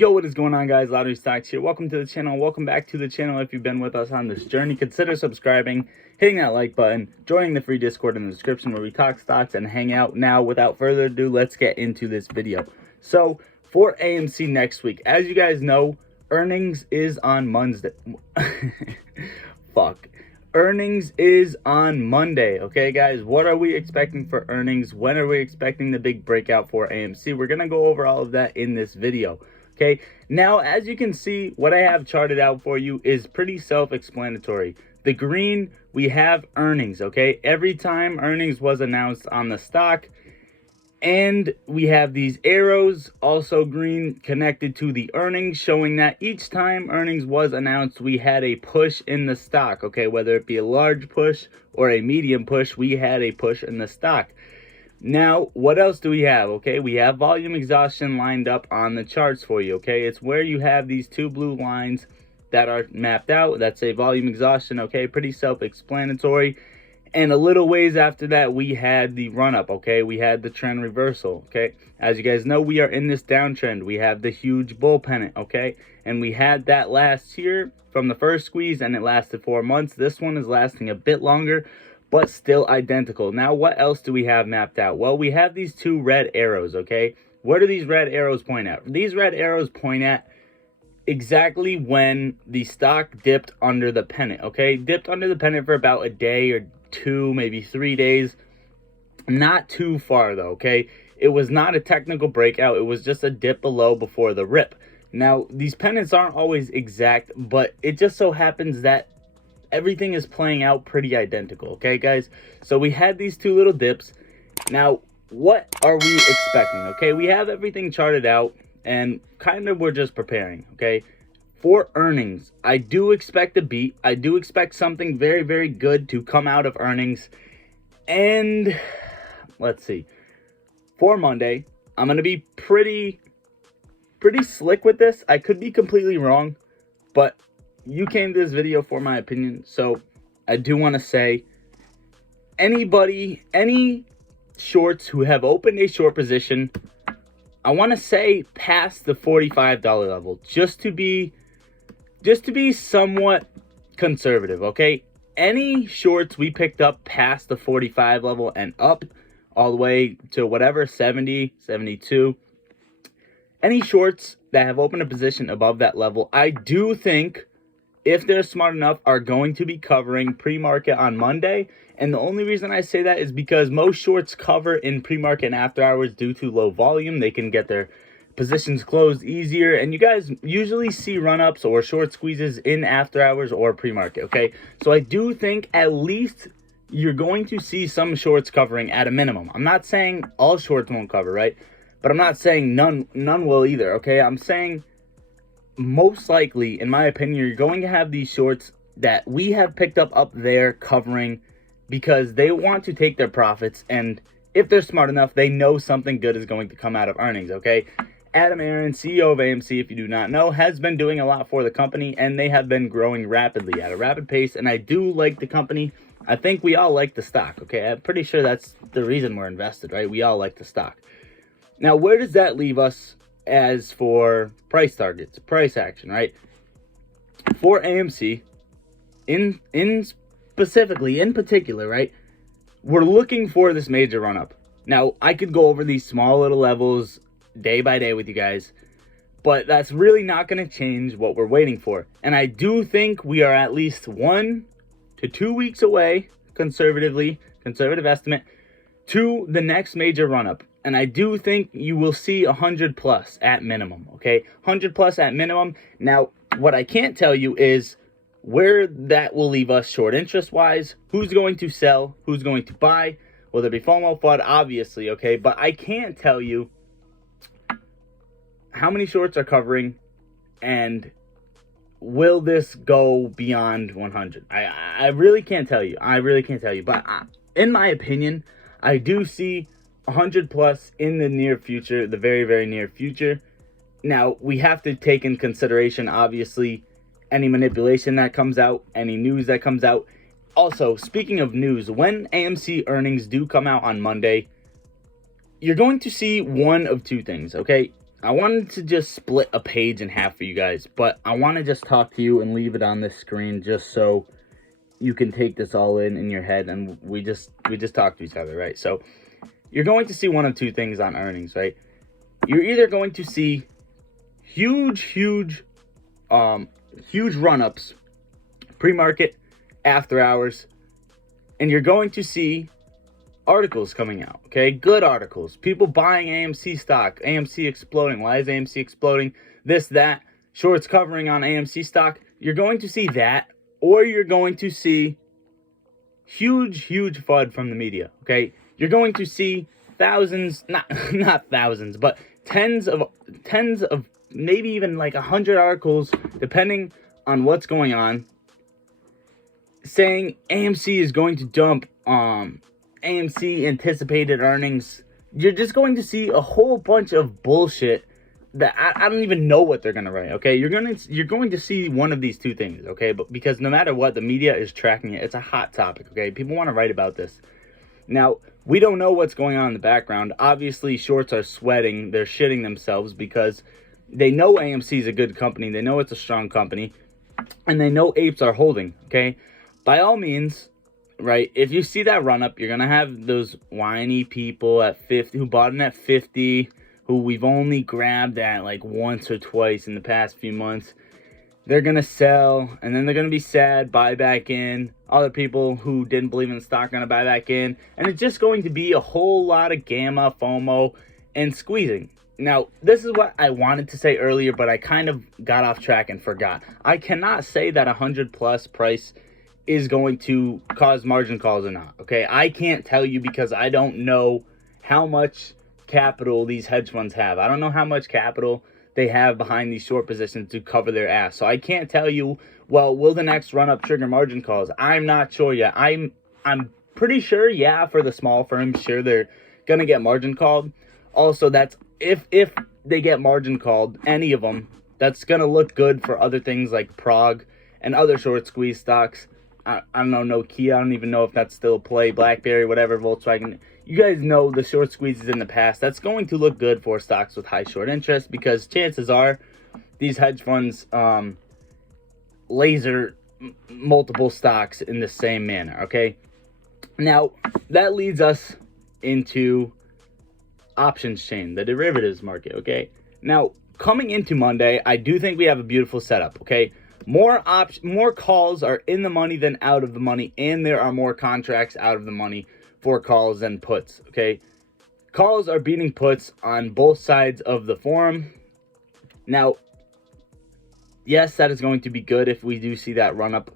Yo, what is going on, guys? Lottery Stocks here. Welcome to the channel. Welcome back to the channel. If you've been with us on this journey, consider subscribing, hitting that like button, joining the free Discord in the description where we talk stocks and hang out. Now, without further ado, let's get into this video. So, for AMC next week, as you guys know, earnings is on Monday. Earnings is on Monday, okay, guys? What are we expecting for earnings? When are we expecting the big breakout for AMC? We're going to go over all of that in this video. Okay, now as you can see, what I have charted out for you is pretty self-explanatory. The green, we have earnings, okay? Every time earnings was announced on the stock, and we have these arrows, also green, connected to the earnings, showing that each time earnings was announced, we had a push in the stock, okay? Whether it be a large push or a medium push, we had a push in the stock. Now, what else do we have? Okay, we have volume exhaustion lined up on the charts for you, okay? It's where you have these two blue lines that are mapped out. That's a volume exhaustion, okay? Pretty self-explanatory. And a little ways after that, we had the run-up, okay? We had the trend reversal, okay? As you guys know, we are in this downtrend. We have the huge bull pennant, okay? And we had that last year from the first squeeze, and it lasted 4 months. This one is lasting a bit longer, but still identical. Now, what else do we have mapped out? Well, we have these two red arrows, okay? Where do these red arrows point at? These red arrows point at exactly when the stock dipped under the pennant, okay? Dipped under the pennant for about a day or two, maybe 3 days. Not too far, though, okay? It was not a technical breakout. It was just a dip below before the rip. Now, these pennants aren't always exact, but it just so happens that everything is playing out pretty identical, okay, guys? So we had these two little dips. Now, what are we expecting, okay? We have everything charted out, and kind of we're just preparing, okay? For earnings, I do expect a beat. I do expect something very, very good to come out of earnings. And let's see. For Monday, I'm going to be pretty slick with this. I could be completely wrong, but you came to this video for my opinion, so I do want to say, any shorts who have opened a short position, I want to say past the $45 level, just to be somewhat conservative, okay? Any shorts we picked up past the 45 level and up all the way to whatever, 70, 72, any shorts that have opened a position above that level, I do think, if they're smart enough, are going to be covering pre-market on Monday. And the only reason I say that is because most shorts cover in pre-market and after hours due to low volume. They can get their positions closed easier. And you guys usually see run-ups or short squeezes in after hours or pre-market, okay? So I do think at least you're going to see some shorts covering at a minimum. I'm not saying all shorts won't cover, right? But I'm not saying none will either, okay? I'm saying most likely, in my opinion, you're going to have these shorts that we have picked up there covering because they want to take their profits, and if they're smart enough, they know something good is going to come out of earnings, okay? Adam Aron, CEO of AMC, if you do not know, has been doing a lot for the company, and they have been growing rapidly at a rapid pace, and I do like the company. I think we all like the stock, okay? I'm pretty sure that's the reason we're invested, right? We all like the stock. Now, where does that leave us as for price targets, price action, right? For AMC, in particular, right? We're looking for this major run-up. Now, I could go over these small little levels day by day with you guys, but that's really not going to change what we're waiting for. And I do think we are at least 1 to 2 weeks away, conservative estimate, to the next major run-up. And I do think you will see 100 plus at minimum, okay? 100 plus at minimum. Now, what I can't tell you is where that will leave us short interest-wise, who's going to sell, who's going to buy. Will there be FOMO, FUD? Obviously, okay? But I can't tell you how many shorts are covering and will this go beyond 100. I really can't tell you. But in my opinion, I do see 100 plus in the near future, the very, very near future. Now, we have to take in consideration, obviously, any manipulation that comes out, any news that comes out. Also, speaking of news, when AMC earnings do come out on Monday, you're going to see one of two things, okay? I wanted to just split a page in half for you guys, but I want to just talk to you and leave it on this screen just so you can take this all in your head, and we just talk to each other, right? So you're going to see one of two things on earnings, right? You're either going to see huge run-ups pre-market, after hours, and you're going to see articles coming out, okay? Good articles. People buying AMC stock. AMC exploding. Why is AMC exploding? This, that. Shorts covering on AMC stock. You're going to see that, or you're going to see huge FUD from the media, okay? You're going to see thousands, not thousands, but tens of, maybe even like 100 articles, depending on what's going on, saying AMC is going to dump AMC anticipated earnings. You're just going to see a whole bunch of bullshit that I don't even know what they're gonna write. Okay, you're going to see one of these two things. Okay, but because no matter what, the media is tracking it. It's a hot topic. Okay, people want to write about this. Now, we don't know what's going on in the background. Obviously, shorts are sweating. They're shitting themselves because they know AMC is a good company. They know it's a strong company, and they know apes are holding. Okay, by all means. Right, if you see that run up, you're gonna have those whiny people at 50 who bought in at 50, who we've only grabbed at like once or twice in the past few months. They're gonna sell, and then they're gonna be sad, buy back in. Other people who didn't believe in the stock gonna buy back in, and it's just going to be a whole lot of gamma, FOMO, and squeezing. Now, this is what I wanted to say earlier, but I kind of got off track and forgot. I cannot say that 100 plus price is going to cause margin calls or not, okay? I can't tell you because I don't know how much capital these hedge funds have. I don't know how much capital they have behind these short positions to cover their ass. So I can't tell you, well, will the next run-up trigger margin calls? I'm not sure yet. I'm pretty sure, yeah, for the small firms, sure, they're going to get margin called. Also, that's if they get margin called, any of them, that's going to look good for other things like Prog and other short squeeze stocks. I don't know, Nokia, I don't even know if that's still a play, BlackBerry, whatever, Volkswagen. You guys know the short squeezes in the past. That's going to look good for stocks with high short interest because chances are these hedge funds laser multiple stocks in the same manner, okay? Now, that leads us into options chain, the derivatives market, okay? Now, coming into Monday, I do think we have a beautiful setup, okay? More calls are in the money than out of the money, and there are more contracts out of the money for calls than puts, okay? Calls are beating puts on both sides of the forum. Now, yes, that is going to be good if we do see that run up.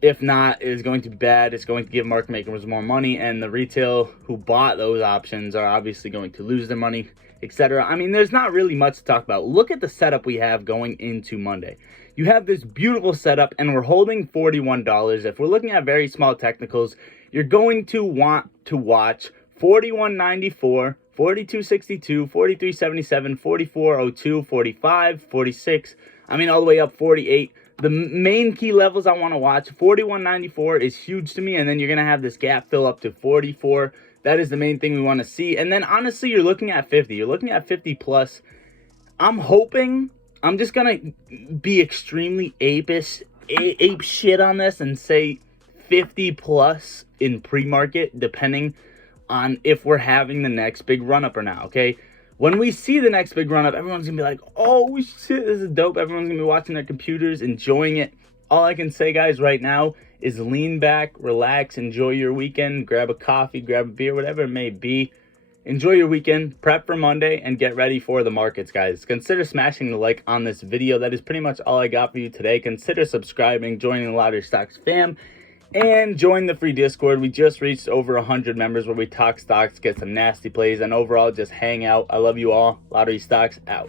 If not, it is going to be bad. It's going to give market makers more money, and the retail who bought those options are obviously going to lose their money, etc. I mean, there's not really much to talk about. Look at the setup we have going into Monday. You have this beautiful setup, and we're holding $41. If we're looking at very small technicals, you're going to want to watch 41.94, 42.62, 43.77, 44.02, 45, 46, I mean all the way up 48. The main key levels I want to watch, 41.94 is huge to me, and then you're going to have this gap fill up to 44. That is the main thing we want to see. And then honestly, you're looking at 50. You're looking at 50 plus. I'm hoping, I'm just going to be extremely ape shit on this and say 50 plus in pre-market, depending on if we're having the next big run-up or not, okay? When we see the next big run-up, everyone's going to be like, oh, shit, this is dope. Everyone's going to be watching their computers, enjoying it. All I can say, guys, right now is lean back, relax, enjoy your weekend, grab a coffee, grab a beer, whatever it may be. Enjoy your weekend, prep for Monday, and get ready for the markets, guys. Consider smashing the like on this video. That is pretty much all I got for you today. Consider subscribing, joining the Lottery Stocks fam, and join the free Discord. We just reached over 100 members where we talk stocks, get some nasty plays, and overall just hang out. I love you all. Lottery Stocks out.